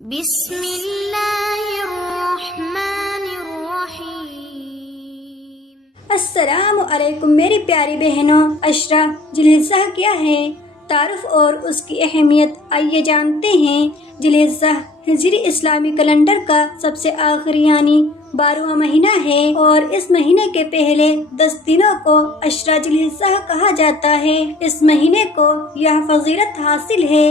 بسم اللہ الرحمن الرحیم۔ السلام علیکم میری پیاری بہنوں، عشرہ ذوالحجہ کیا ہے؟ تعارف اور اس کی اہمیت آئیے جانتے ہیں۔ ذوالحجہ ہجری اسلامی کیلنڈر کا سب سے آخری یعنی 12واں مہینہ ہے، اور اس مہینے کے پہلے 10 دنوں کو عشرہ ذوالحجہ کہا جاتا ہے۔ اس مہینے کو یہ فضیلت حاصل ہے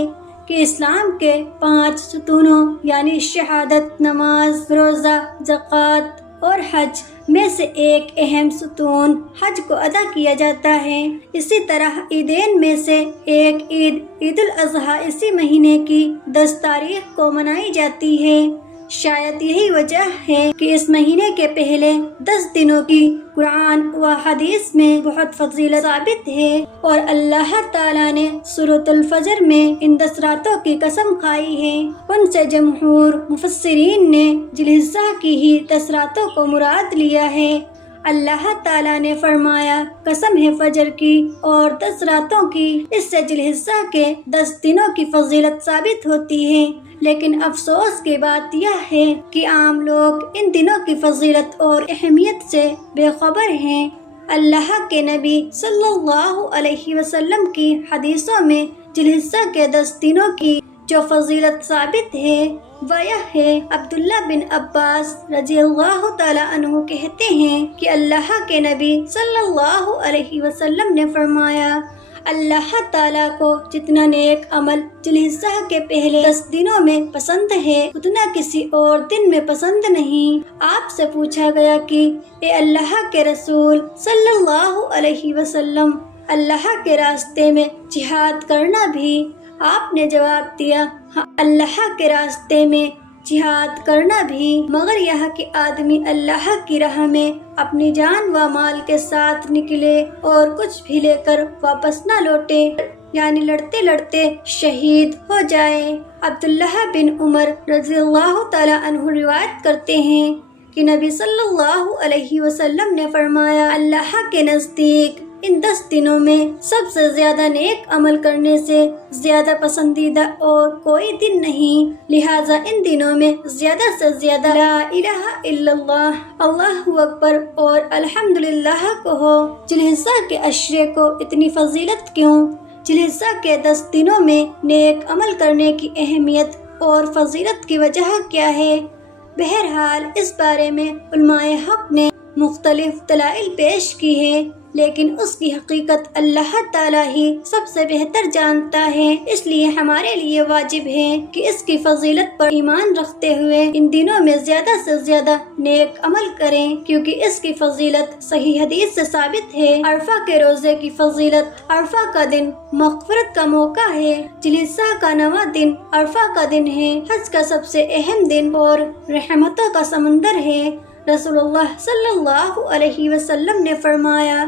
کہ اسلام کے 5 ستونوں یعنی شہادت، نماز، روزہ، زکوٰۃ اور حج میں سے ایک اہم ستون حج کو ادا کیا جاتا ہے۔ اسی طرح عیدین میں سے ایک عید الاضحیٰ اسی مہینے کی 10 تاریخ کو منائی جاتی ہے۔ شاید یہی وجہ ہے کہ اس مہینے کے پہلے 10 دنوں کی قرآن و حدیث میں بہت فضیلت ثابت ہے، اور اللہ تعالیٰ نے سورۃ الفجر میں ان 10 راتوں کی قسم کھائی ہے۔ ان سے جمہور مفسرین نے ذوالحجہ کی ہی 10 راتوں کو مراد لیا ہے۔ اللہ تعالیٰ نے فرمایا، قسم ہے فجر کی اور 10 راتوں کی۔ اس سے ذوالحجہ کے 10 دنوں کی فضیلت ثابت ہوتی ہے، لیکن افسوس کی بات یہ ہے کہ عام لوگ ان دنوں کی فضیلت اور اہمیت سے بے خبر ہیں۔ اللہ کے نبی صلی اللہ علیہ وسلم کی حدیثوں میں ذوالحجہ کے 10 دنوں کی جو فضیلت ثابت ہے وہ یہ ہے۔ عبداللہ بن عباس رضی اللہ تعالیٰ عنہ کہتے ہیں کہ اللہ کے نبی صلی اللہ علیہ وسلم نے فرمایا، اللہ تعالیٰ کو جتنا نیک عمل ذوالحجہ کے پہلے 10 دنوں میں پسند ہے، اتنا کسی اور دن میں پسند نہیں۔ آپ سے پوچھا گیا کہ اے اللہ کے رسول صلی اللہ علیہ وسلم، اللہ کے راستے میں جہاد کرنا بھی؟ آپ نے جواب دیا، ہاں، اللہ کے راستے میں جہاد کرنا بھی، مگر یہ کہ آدمی اللہ کی راہ میں اپنی جان و مال کے ساتھ نکلے اور کچھ بھی لے کر واپس نہ لوٹے، یعنی لڑتے لڑتے شہید ہو جائے۔ عبداللہ بن عمر رضی اللہ تعالیٰ عنہ روایت کرتے ہیں کہ نبی صلی اللہ علیہ وسلم نے فرمایا، اللہ کے نزدیک ان 10 دنوں میں سب سے زیادہ نیک عمل کرنے سے زیادہ پسندیدہ اور کوئی دن نہیں، لہٰذا ان دنوں میں زیادہ سے زیادہ لا الہ الا اللہ، اللہ اکبر اور الحمدللہ کہو۔ ذوالحجہ کے عشرے کو اتنی فضیلت کیوں؟ ذوالحجہ کے 10 دنوں میں نیک عمل کرنے کی اہمیت اور فضیلت کی وجہ کیا ہے؟ بہرحال اس بارے میں علماء حق نے مختلف دلائل پیش کی ہے، لیکن اس کی حقیقت اللہ تعالیٰ ہی سب سے بہتر جانتا ہے۔ اس لیے ہمارے لیے واجب ہے کہ اس کی فضیلت پر ایمان رکھتے ہوئے ان دنوں میں زیادہ سے زیادہ نیک عمل کریں، کیونکہ اس کی فضیلت صحیح حدیث سے ثابت ہے۔ عرفہ کے روزے کی فضیلت، عرفہ کا دن مغفرت کا موقع ہے، ذوالحجہ کا 9واں دن عرفہ کا دن ہے، حج کا سب سے اہم دن اور رحمتوں کا سمندر ہے۔ رسول اللہ صلی اللہ علیہ وسلم نے فرمایا،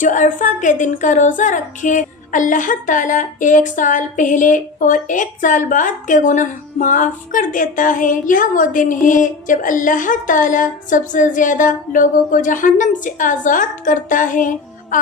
جو عرفہ کے دن کا روزہ رکھے، اللہ تعالیٰ 1 سال پہلے اور 1 سال بعد کے گناہ معاف کر دیتا ہے۔ یہ وہ دن ہے جب اللہ تعالیٰ سب سے زیادہ لوگوں کو جہنم سے آزاد کرتا ہے۔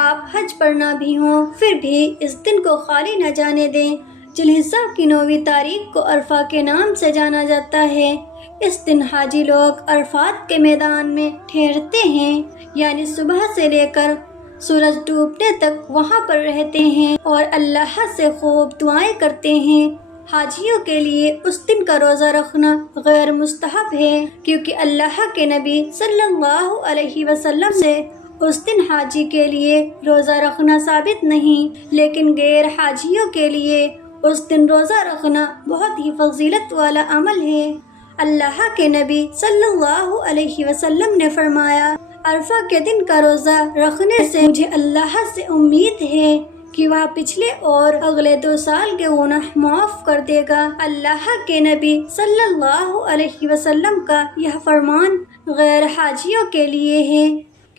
آپ حج پر نہ بھی ہوں، پھر بھی اس دن کو خالی نہ جانے دیں۔ ذوالحجہ کی 9ویں تاریخ کو عرفہ کے نام سے جانا جاتا ہے۔ اس دن حاجی لوگ عرفات کے میدان میں ٹھہرتے ہیں، یعنی صبح سے لے کر سورج ڈوبنے تک وہاں پر رہتے ہیں اور اللہ سے خوب دعائیں کرتے ہیں۔ حاجیوں کے لیے اس دن کا روزہ رکھنا غیر مستحب ہے، کیونکہ اللہ کے نبی صلی اللہ علیہ وسلم سے اس دن حاجی کے لیے روزہ رکھنا ثابت نہیں، لیکن غیر حاجیوں کے لیے اس دن روزہ رکھنا بہت ہی فضیلت والا عمل ہے۔ اللہ کے نبی صلی اللہ علیہ وسلم نے فرمایا، عرفہ کے دن کا روزہ رکھنے سے مجھے اللہ سے امید ہے کہ وہ پچھلے اور اگلے 2 سال کے گناہ معاف کر دے گا۔ اللہ کے نبی صلی اللہ علیہ وسلم کا یہ فرمان غیر حاجیوں کے لیے ہے،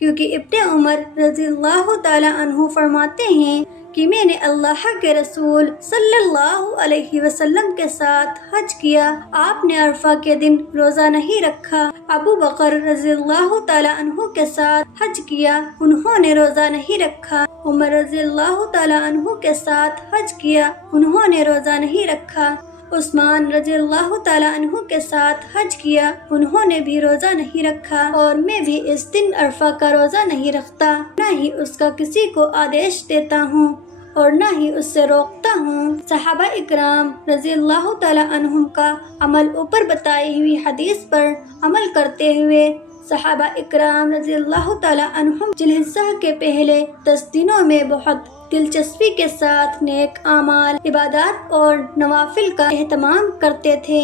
کیونکہ ابن عمر رضی اللہ تعالیٰ عنہ فرماتے ہیں کہ میں نے اللہ کے رسول صلی اللہ علیہ وسلم کے ساتھ حج کیا، آپ نے عرفہ کے دن روزہ نہیں رکھا۔ ابو بکر رضی اللہ تعالیٰ عنہ کے ساتھ حج کیا، انہوں نے روزہ نہیں رکھا۔ عمر رضی اللہ تعالیٰ عنہ کے ساتھ حج کیا، انہوں نے روزہ نہیں رکھا۔ عثمان رضی اللہ تعالیٰ عنہ کے ساتھ حج کیا، انہوں نے بھی روزہ نہیں رکھا، اور میں بھی اس دن عرفہ کا روزہ نہیں رکھتا، نہ ہی اس کا کسی کو آدیش دیتا ہوں اور نہ ہی اس سے روکتا ہوں۔ صحابہ اکرام رضی اللہ تعالیٰ عنہم کا عمل اوپر بتائی ہوئی حدیث پر عمل کرتے ہوئے صحابہ اکرام رضی اللہ تعالیٰ عنہم ذی الحجہ کے پہلے 10 دنوں میں بہت دلچسپی کے ساتھ نیک اعمال، عبادات اور نوافل کا اہتمام کرتے تھے۔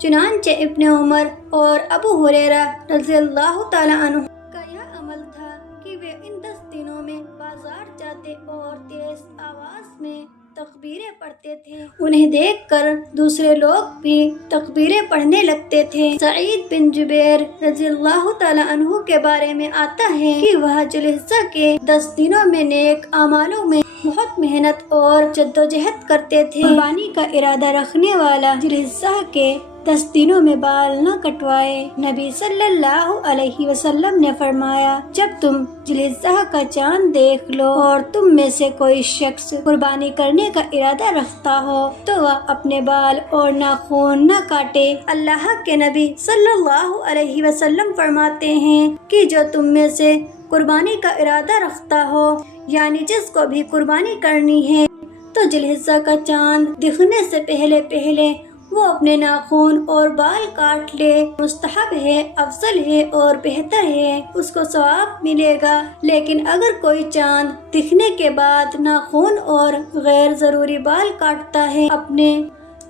چنانچہ ابن عمر اور ابو ہریرہ رضی اللہ تعالیٰ عنہ کا یہ عمل تھا کہ وہ ان 10 دنوں میں بازار جاتے اور تیز آواز میں تکبیریں پڑھتے تھے۔ انہیں دیکھ کر دوسرے لوگ بھی تکبیریں پڑھنے لگتے تھے۔ سعید بن جبیر رضی اللہ تعالیٰ عنہ کے بارے میں آتا ہے کہ وہ ذی الحجہ کے 10 دنوں میں نیک اعمالوں میں بہت محنت اور جدوجہد کرتے تھے۔ قربانی کا ارادہ رکھنے والا ذی الحجہ کے 10 دنوں میں بال نہ کٹوائے۔ نبی صلی اللہ علیہ وسلم نے فرمایا، جب تم ذی الحجہ کا چاند دیکھ لو اور تم میں سے کوئی شخص قربانی کرنے کا ارادہ رکھتا ہو تو وہ اپنے بال اور ناخن نہ کاٹے۔ اللہ کے نبی صلی اللہ علیہ وسلم فرماتے ہیں کہ جو تم میں سے قربانی کا ارادہ رکھتا ہو، یعنی جس کو بھی قربانی کرنی ہے، تو ذی الحجہ کا چاند دکھنے سے پہلے وہ اپنے ناخن اور بال کاٹ لے۔ مستحب ہے، افضل ہے اور بہتر ہے، اس کو ثواب ملے گا۔ لیکن اگر کوئی چاند دکھنے کے بعد ناخن اور غیر ضروری بال کاٹتا ہے اپنے،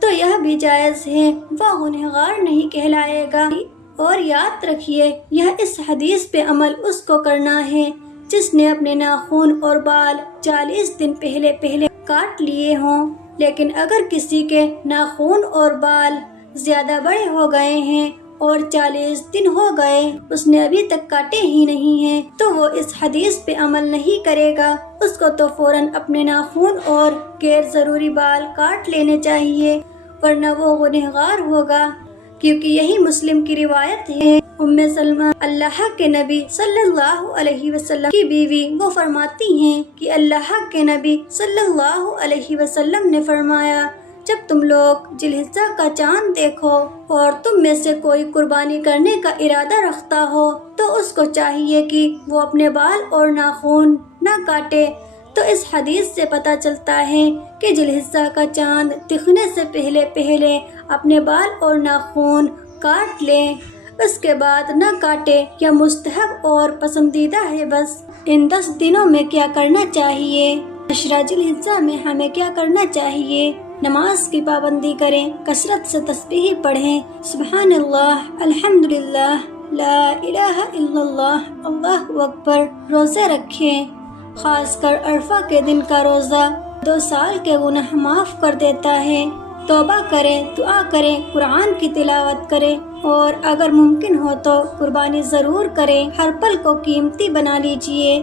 تو یہ بھی جائز ہے، وہ گنہگار نہیں کہلائے گا۔ اور یاد رکھیے، یہ اس حدیث پہ عمل اس کو کرنا ہے جس نے اپنے ناخن اور بال 40 دن پہلے کاٹ لیے ہوں۔ لیکن اگر کسی کے ناخن اور بال زیادہ بڑے ہو گئے ہیں اور 40 دن ہو گئے، اس نے ابھی تک کاٹے ہی نہیں ہیں، تو وہ اس حدیث پہ عمل نہیں کرے گا۔ اس کو تو فوراً اپنے ناخن اور غیر ضروری بال کاٹ لینے چاہیے، ورنہ وہ گنہگار ہوگا، کیونکہ یہی مسلم کی روایت ہے۔ ام سلمہ اللہ کے نبی صلی اللہ علیہ وسلم کی بیوی، وہ فرماتی ہیں کہ اللہ کے نبی صلی اللہ علیہ وسلم نے فرمایا، جب تم لوگ ذی الحجہ کا چاند دیکھو اور تم میں سے کوئی قربانی کرنے کا ارادہ رکھتا ہو تو اس کو چاہیے کہ وہ اپنے بال اور ناخن نہ کاٹے۔ تو اس حدیث سے پتہ چلتا ہے کہ ذی الحجہ کا چاند دکھنے سے پہلے اپنے بال اور ناخن کاٹ لیں، اس کے بعد نہ کاٹے۔ یا مستحب اور پسندیدہ ہے بس۔ ان 10 دنوں میں کیا کرنا چاہیے؟ 10 ذی الحجہ میں ہمیں کیا کرنا چاہیے؟ نماز کی پابندی کریں، کثرت سے تسبیح پڑھیں، سبحان اللہ، الحمدللہ، لا الہ الا اللہ، اللہ اکبر۔ روزے رکھیں، خاص کر عرفہ کے دن کا روزہ 2 سال کے گناہ معاف کر دیتا ہے۔ توبہ کریں، دعا کریں، قرآن کی تلاوت کریں، اور اگر ممکن ہو تو قربانی ضرور کریں۔ ہر پل کو قیمتی بنا لیجئے۔